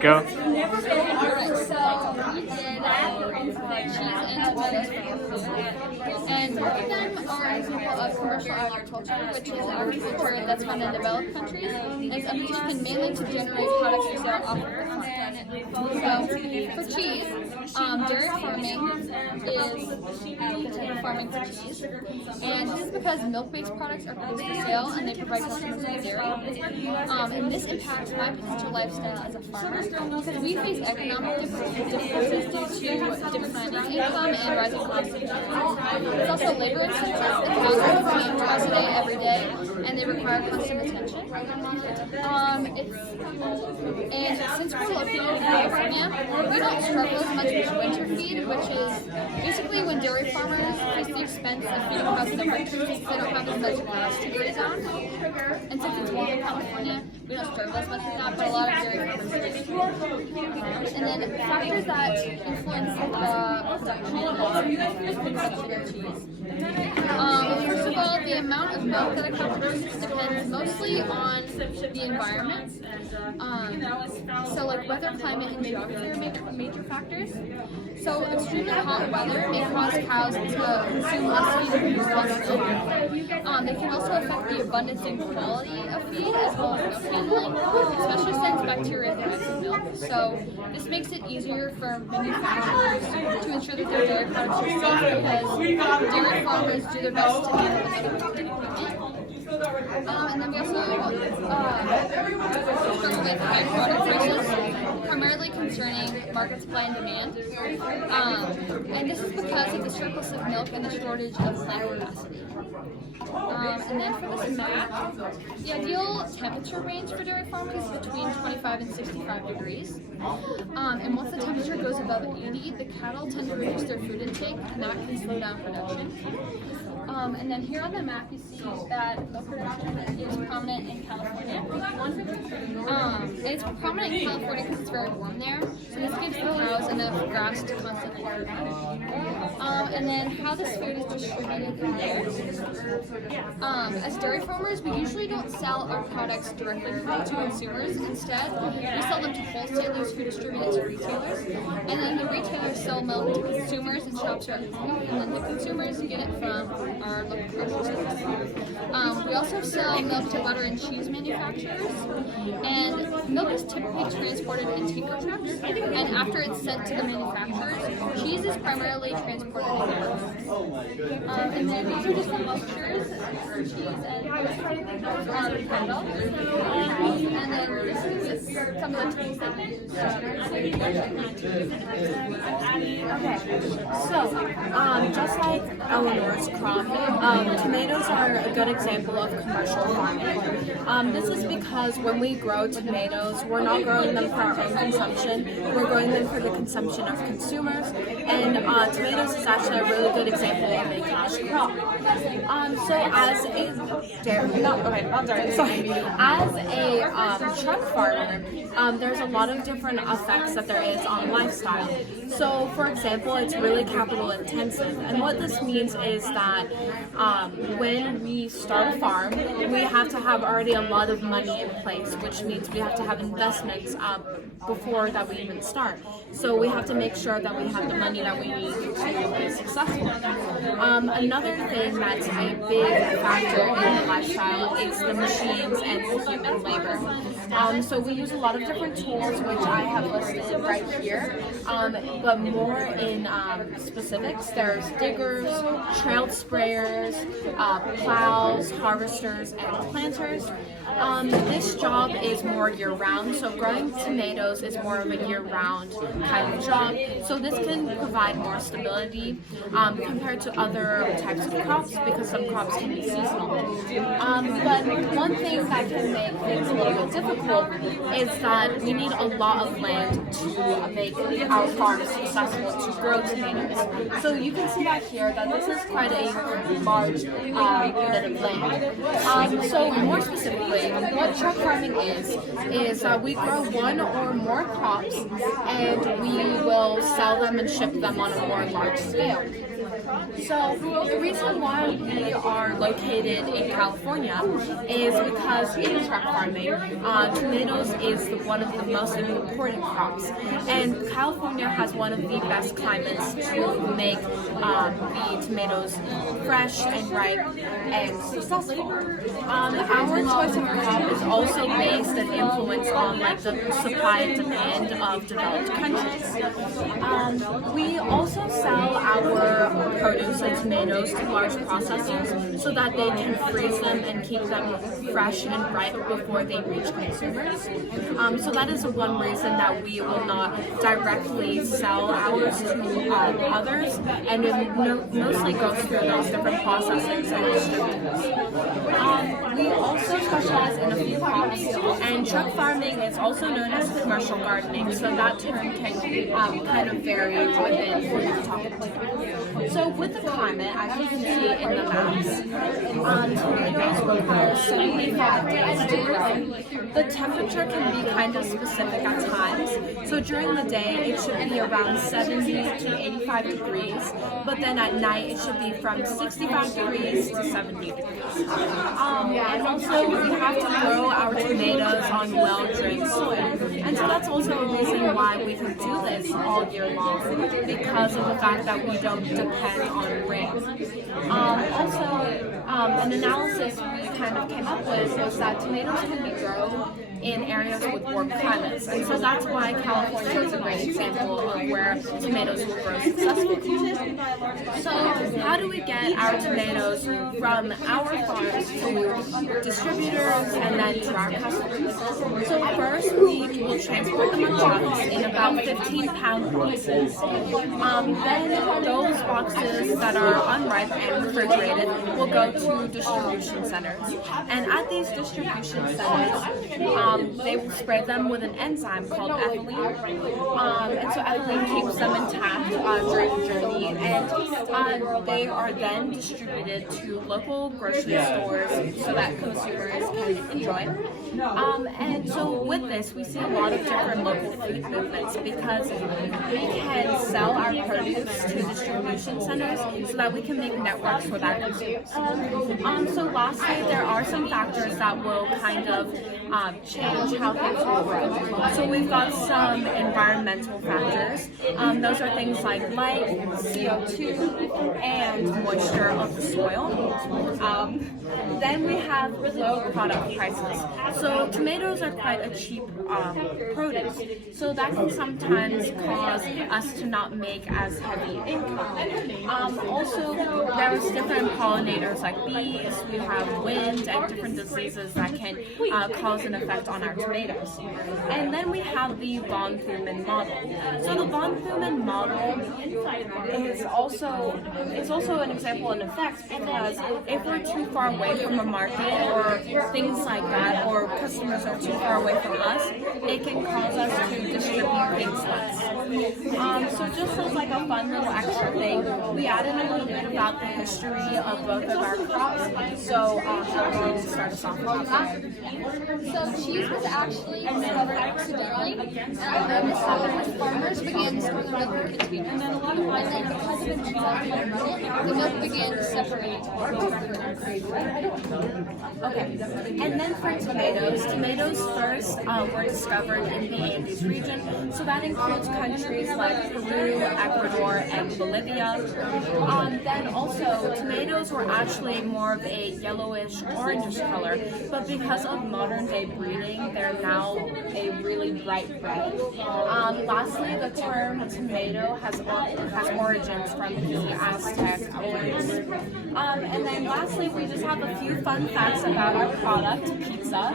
Go. So we did cheese and tomatoes for food. And both of them are an example of commercial agriculture, which is agriculture that's found in developed countries and is undertaken mainly to generate products for sale off the planet. So for cheese, dairy farming is the type of farming for cheese. And this is because milk-based products are produced for sale and they provide customers with dairy. And this impacts my potential lifestyle as a farmer because we face economic differences due to different income and rising costs of insurance. It's also labor intensive. The cows are feeding twice a day, every day, and they require constant attention. And since we're located in California, we don't struggle as much with winter feed, which is basically when dairy farmers face the expense of feeding cows in the winter because they don't have as much grass to graze on. And since it's warm in California, we don't struggle as much with that, but a lot of dairy farmers do. And then factors that influence production of cheese. First of all, the amount of milk that a cow produces depends mostly on the environment. So like weather, climate, and geography are major factors. So extremely hot weather may cause cows to consume less feed and produce less milk. They can also affect the abundance and quality of feed as well as milk handling, especially since bacteria thrives in milk. So this makes it easier for manufacturers to ensure that their dairy products are safe because dairy farmers do their best to handle the medical equipment. And then we also struggle with high product prices, primarily concerning market supply and demand. And this is because of the surplus of milk and the shortage of plant capacity. And then for this map, the ideal temperature range for dairy farming is between 25 and 65 degrees. And once the temperature goes above 80, the cattle tend to reduce their food intake, and that can slow down production. And then here on the map, you see that milk production is prominent in California. And it's prominent in California because it's very warm there. So this gives the cows enough grass to constantly feed them. And then how this food is distributed there. As dairy farmers, we usually don't sell our products directly to consumers. Instead, we sell them to wholesalers who distribute it to retailers. And then the retailers sell milk to consumers in shops around the country. And then the consumers get it from our local grocery stores. We also sell milk to butter and cheese manufacturers, and milk is typically transported in tanker trucks, and after it's sent to the manufacturers, cheese is primarily transported in barrels. And then these are just the mixtures for cheese and kettle. And then this is some of the tools that we use. Okay, so just like Eleanor's crop, tomatoes are a good example of commercial farming. This is because when we grow tomatoes, we're not growing them for our own consumption, we're growing them for the consumption of consumers, and tomatoes is actually a really good example of a cash crop. So as a truck farmer, there's a lot of different effects that there is on lifestyle. So for example, it's really capital intensive, and what this means is that when we start a farm, we have to have already a lot of money in place, which means we have to have investments before that we even start. So we have to make sure that we have the money that we need to be successful. Another thing that's a big factor in the lifestyle is the machines and the human labor. So we use a lot of different tools, which I have listed right here, but more in specifics. There's diggers, trail sprayers, plows, harvesters, and planters. This job is more year-round, so growing tomatoes is more of a year-round kind of job. So this can provide more stability compared to other types of crops because some crops can be seasonal. But one thing that can make things a little bit difficult is that we need a lot of land to make our farms successful to grow tomatoes. So you can see that here that this is quite a large unit of land. So more specifically, what truck farming is we grow one or more crops and we will sell them and ship them on a more large scale. So the reason why we are located in California is because in truck farming, tomatoes is one of the most important crops, and California has one of the best climates to make the tomatoes fresh and ripe and successful. Our choice of crop is also based and influenced on like the supply and demand of developed countries. We also sell our produce and tomatoes to large processors so that they can freeze them and keep them fresh and ripe before they reach consumers. So that is one reason that we will not directly sell ours to others, and it mostly goes through those different processors and distributors. We also specialize in a few crops, and truck farming is also known as commercial gardening, so that term can kind of vary within the topic. So with the climate, as you can see in the maps, tomatoes require 75 days to grow. The temperature can be kind of specific at times. So during the day, it should be around 70 to 85 degrees, but then at night, it should be from 65 degrees to 70 degrees. And also, we have to grow our tomatoes on well-drained soil. And so that's also a reason why we can do this all year long, because of the fact that we don't depend on rain. An analysis we kind of came up with was that tomatoes can be grown in areas with warm climates, and so that's why California is a great example of where tomatoes will grow successfully. So how do we get our tomatoes from our farms to distributors and then to our customers? So first, we will transport them on trucks in about 15-pound boxes. Then those boxes that are unripe and refrigerated will go to distribution centers. And at these distribution centers, they will spray them with an enzyme called ethylene. And so ethylene keeps them intact during the journey, and they are then distributed to local grocery stores so that consumers can enjoy. And so with this, we see a lot of different local food movements because we can sell our produce to distribution centers so that we can make networks with our consumers. So lastly, there are some factors that will kind of change how things will grow. So we've got some environmental factors. Those are things like light, CO2, and moisture of the soil. Then we have low product prices. So tomatoes are quite a cheap produce. So that can sometimes cause us to not make as heavy income. Also, there's different pollinators like bees. We have wind and different diseases that can cause an effect on our tomatoes. And then we have the von Thuman model. So the von Thuman model is also an example in effect because if we're too far away from a market or things like that, or customers are too far away from us, it can cause us to distribute things less. So just as like a fun little extra thing, we added a little bit about the history of both of our crops. So I'm going to start us off about that. So cheese was actually discovered accidentally, and as farmers began to store the milk into containers, and then because of the cheese, the milk began to separate. Okay, and then for tomatoes first were discovered in the Andes region, so that includes countries like Peru, Ecuador, and Bolivia. Then also, tomatoes were actually more of a yellowish, orangish color, but because of modern day breeding, they're now a really bright red. Lastly, the term tomato has origins from the Aztec wars. And then lastly, we just have a few fun facts about our product, pizza.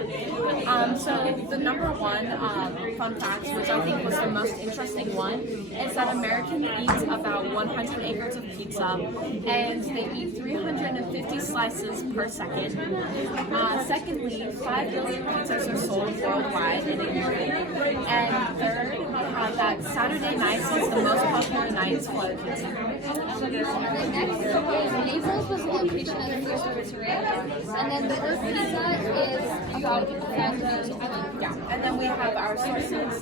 So the number one fun fact, which I think was the most interesting one, is that Americans eat about 100 acres of pizza, and they eat 350 slices per second. Secondly, 5 billion pizzas are sold worldwide in a year. And third, we have that Saturday nights is the most popular nights for pizza. Naples was the location of the first pizzeria, and then the word pizza is about the Yeah, and then we have our sources.